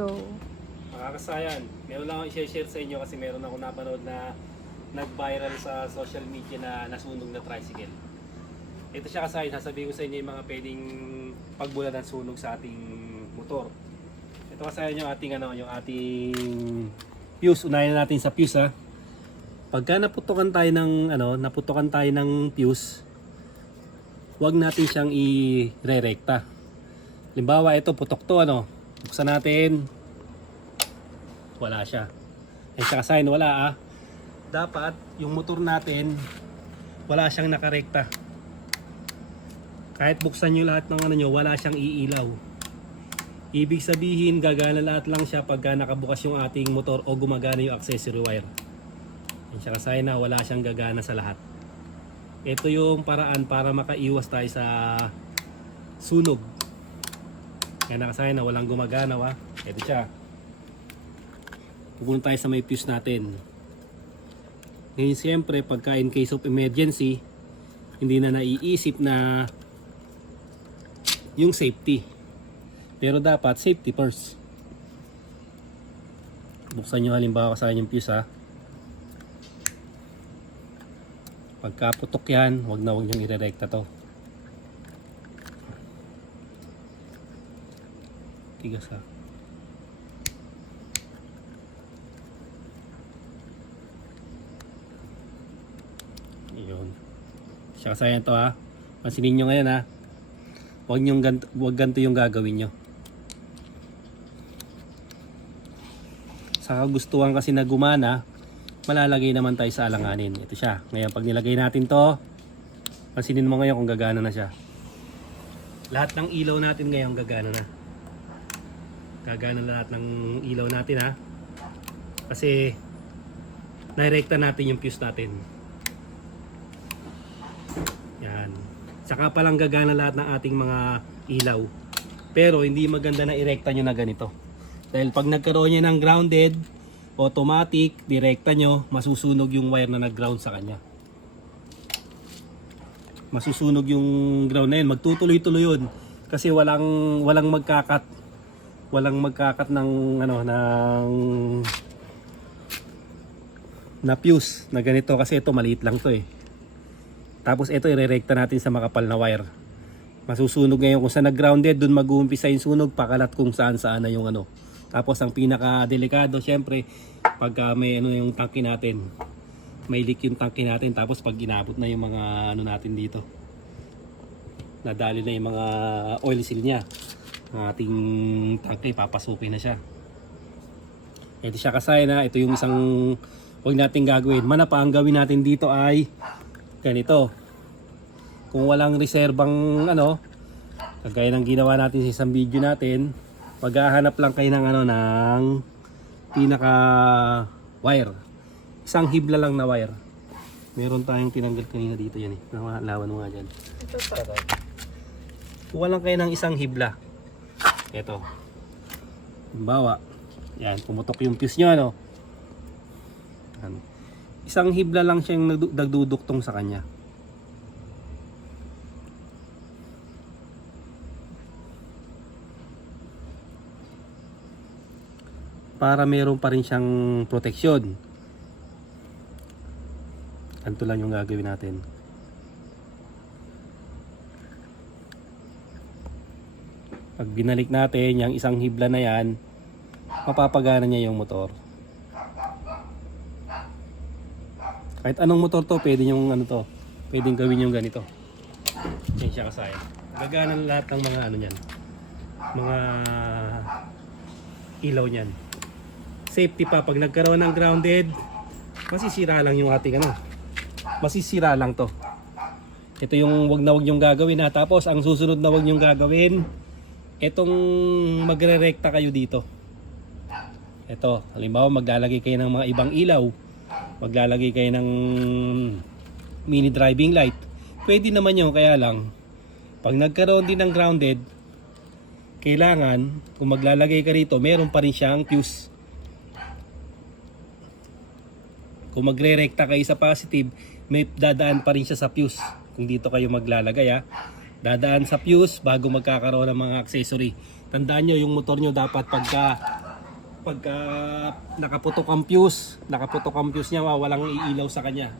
So, Mga kasayan, meron lang ako i-share sa inyo kasi meron ako napanood na nag-viral sa social media na nasunog na tricycle. Ito siya kasayan, sasabihin ko sa inyo yung mga pwedeng pagbulan ng sunog sa ating motor. Ito kasayan yung ating ano, yung ating fuse. Unahin natin sa fuse ha. Pagka naputukan tayo ng ano, naputukan tayo ng fuse, huwag natin siyang i-re-recta. Limbawa, ito putok to ano. Buksan natin, wala siya. Eh sa sign wala ah. Dapat yung motor natin wala siyang nakarekta. Kahit buksan nyo lahat ng ano nyo, wala siyang iilaw. Ibig sabihin, gagana lahat lang siya pagka nakabukas yung ating motor o gumagana yung accessory wire. Yan siya kasay na wala siyang gagana sa lahat. Ito yung paraan para makaiwas tayo sa sunog. Kaya nakasaya na walang gumagana wa. Ito siya. Pupunta tayo sa may fuse natin. Ngayon siyempre, pagka in case of emergency, hindi na naiisip na yung safety. Pero dapat safety first. Buksan nyo halimbawa sa yung fuse ha. Pagka putok yan, wag na wag nyo irerekta to. Tigas ha. Yun. Siya kasaya to ha. Pansinin nyo ngayon ha. Huwag, nyong ganito, huwag ganito yung gagawin nyo. Sa kagustuhan kasi na gumana, malalagay naman tayo sa alanganin. Ito siya. Ngayon pag nilagay natin to, pansinin mo ngayon kung gagana na siya. Lahat ng ilaw natin ngayon gagana na. Gagana na lahat ng ilaw natin ha. Kasi nairekta natin yung fuse natin. Yan. Saka palang gagana lahat ng ating mga ilaw. Pero hindi maganda na irekta nyo na ganito. Dahil pag nagkaroon nyo ng grounded, automatic, direkta nyo, masusunog yung wire na nag-ground sa kanya. Masusunog yung ground na yun. Magtutuloy-tuloy yun. Kasi walang, walang magkakat. Walang magkakat ng, ano, ng na fuse na ganito kasi ito maliit lang to eh. Tapos ito irerekta natin sa makapal na wire. Masusunog ngayon kung saan nag-grounded, dun mag-uumpisa yung sunog, pakalat kung saan saan na yung ano. Tapos ang pinaka-delikado, syempre, pag may ano yung tangke natin, may leak yung tangke natin, tapos pag inabot na yung mga ano natin dito, nadali na yung mga oil seal niya, ang ating tangke, papasukin na siya. Ito siya kasaya na, ito yung isang huwag natin gagawin. Mana pa ang gawin natin dito ay ganito. Kung walang reserbang ano, kagaya ng ginawa natin sa isang video natin, maghahanap lang kayo ng ano ng pinaka wire. Isang hibla lang na wire. Meron tayong tinanggal kanina dito yan eh. Lawan mo nga dyan. ito pa. Kuha lang kayo ng isang hibla. Ito. Halimbawa, yan, pumutok yung fuse nyo, ano? Yan. Isang hibla lang siyang nagdu- nagduduktong sa kanya. Para meron pa rin siyang proteksyon. Ganito lang yung gagawin natin. Pag binalik natin yung isang hibla na yan, mapapagana niya yung motor. Kahit anong motor to, pwede yung ano to, pwedeng gawin yung ganito. Yan siya kasaya. Gagana lahat ng mga ano niyan. Mga ilaw niyan. Safety pa, pag nagkaroon ng grounded, masisira lang yung ating ano. Masisira lang to. Ito yung wag na wag yung gagawin ha. Tapos ang susunod na wag yung gagawin, etong magre-rekta kayo dito. Ito, halimbawa maglalagay kayo ng mga ibang ilaw, maglalagay kayo ng mini driving light. Pwede naman yun, kaya lang, pag nagkaroon din ng grounded, kailangan, kung maglalagay ka rito, meron pa rin siyang fuse. Kung magre-rekta kayo sa positive, may dadaan pa rin siya sa fuse. Kung dito kayo maglalagay ha. Dadaan sa fuse bago magkakaroon ng mga accessory. Tandaan nyo, yung motor nyo dapat pagka pagka nakaputok ang fuse, nakaputok ang fuse niya, walang iilaw sa kanya.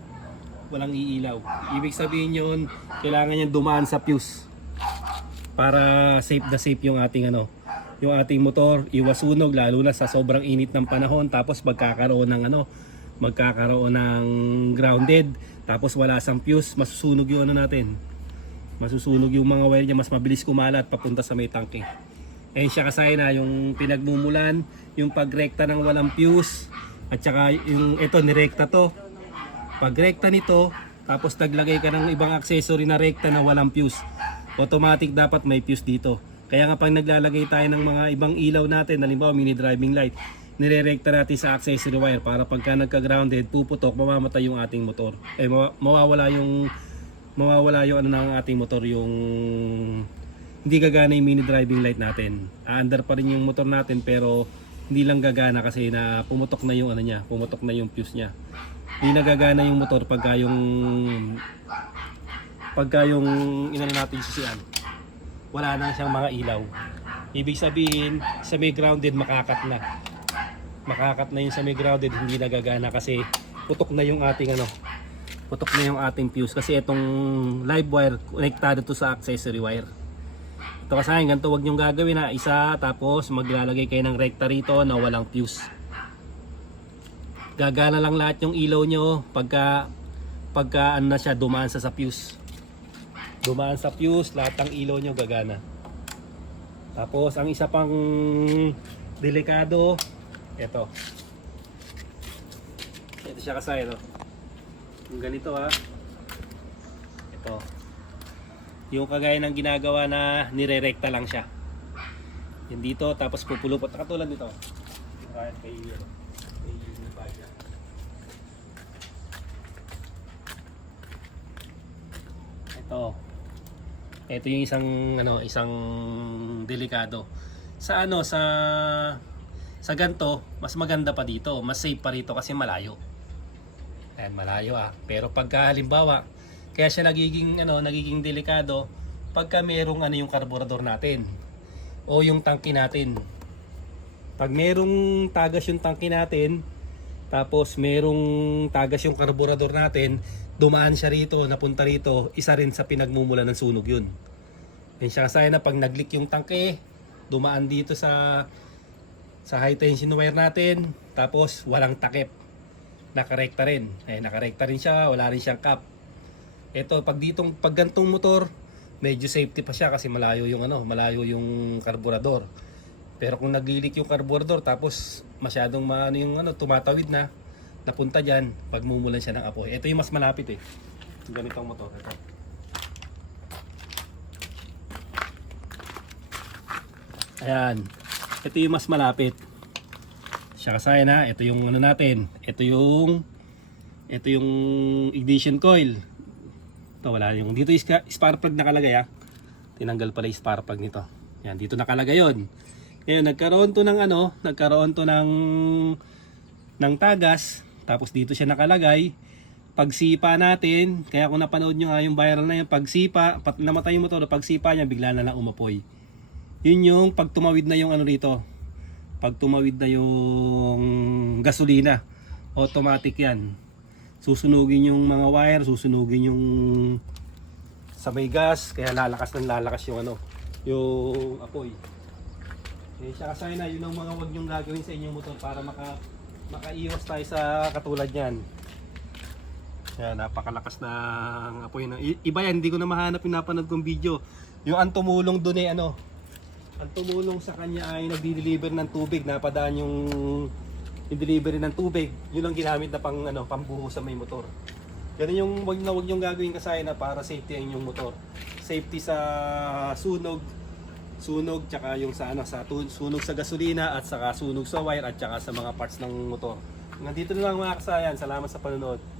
Walang iilaw. Ibig sabihin yun, kailangan niya dumaan sa fuse para safe na safe yung ating ano, yung ating motor, iwas sunog lalo na sa sobrang init ng panahon tapos magkakaroon ng ano, magkakaroon ng grounded tapos wala sang fuse, masusunog yung ano natin. Masusunog yung mga wire niya, mas mabilis kumalat papunta sa may tangke. Eh siya kasaya na yung pinagmumulan, yung pagrekta ng walang fuse at saka yung ito nirekta to. Pag rekta nito, tapos naglagay ka ng ibang accessory na rekta na walang fuse, automatic dapat may fuse dito. Kaya nga pag naglalagay tayo ng mga ibang ilaw natin, halimbawa mini driving light, nirerekta natin sa accessory wire para pagka nagka-grounded, puputok, mamamatay yung ating motor. Eh, mawa- mawawala yung mawawala yung ano ng ating motor, yung hindi gagana yung mini driving light natin. Aandar pa rin yung motor natin pero hindi lang gagana kasi na pumutok na yung ano niya, pumutok na yung fuse niya. Hindi nagagana yung motor pagka yung pagka yung inano natin sisian. Wala na siyang mga ilaw. Ibig sabihin, sa may grounded makakat na. Makakat na yung sa may grounded, hindi nagagana kasi putok na yung ating ano, putok na yung ating fuse kasi itong live wire konektado to sa accessory wire. Ito kasi ganito wag niyong gagawin na isa tapos maglalagay kayo ng rekta rito na walang fuse. Gagana lang lahat yung ilaw nyo pagka pagka ano na siya dumaan sa sa fuse. Dumaan sa fuse, lahat ng ilaw nyo gagana. Tapos ang isa pang delikado, ito. Ito siya kasaya no. Yung ganito ha. Ito. Yung kagaya ng ginagawa na nirerekta lang siya. Yan dito, tapos pupulupot. Katulad nito. Kahit kay. Ito. Ito yung isang ano, isang delikado. Sa ano, sa sa ganto, mas maganda pa dito, mas safe pa rito kasi malayo. Ayan, malayo ah. Pero pagka halimbawa, kaya siya nagiging ano, nagiging delikado pagka merong ano yung karburador natin o yung tangke natin. Pag merong tagas yung tangke natin, tapos merong tagas yung karburador natin, dumaan siya rito, napunta rito, isa rin sa pinagmumula ng sunog yun. Yan siya kasi na pag naglik yung tangke, dumaan dito sa sa high tension wire natin, tapos walang takip. Nakarekta rin. Eh, nakarekta rin siya, wala rin siyang cap. Ito, pag ditong pag gantong motor, medyo safety pa siya kasi malayo yung ano, malayo yung karburador. Pero kung naglilik yung karburador tapos masyadong maano yung ano, tumatawid na, napunta diyan, pagmumulan siya ng apoy. Ito yung mas malapit eh. Ganitong motor. Ito. Ayan. Ito yung mas malapit. Siya kasaya na. Ito yung ano natin. Ito yung ito yung ignition coil. Ito wala yung dito is spark plug nakalagay ah. Tinanggal pala yung spark plug nito. Yan dito nakalagay yon. Ngayon nagkaroon to ng ano, nagkaroon to ng ng tagas tapos dito siya nakalagay. Pagsipa natin, kaya kung napanood nyo nga yung viral na yun, pagsipa, pat, namatay yung motor, pagsipa niya bigla na lang umapoy. Yun yung pag tumawid na yung ano rito. Pag tumawid na yung gasolina, automatic yan. Susunugin yung mga wire, susunugin yung sa may gas, kaya lalakas ng lalakas yung ano, yung apoy. Eh, siya kasaya na, yun ang mga wag nyong gagawin sa inyong motor para maka, makaiwas tayo sa katulad yan. Kaya napakalakas ng apoy na. Iba yan, hindi ko na mahanap yung napanood kong video. Yung ang tumulong doon eh ano, ang tumulong sa kanya ay nagdi-deliver ng tubig, napadaan yung i-delivery ng tubig. Yun ang ginamit na pang ano, pambuho sa may motor. Ganun yung wag na wag yung gagawin kasaya na para safety ang inyong motor. Safety sa sunog, sunog tsaka yung sa ano sa sunog sa gasolina at saka sunog sa wire at saka sa mga parts ng motor. Nandito na lang mga kasayan. Salamat sa panonood.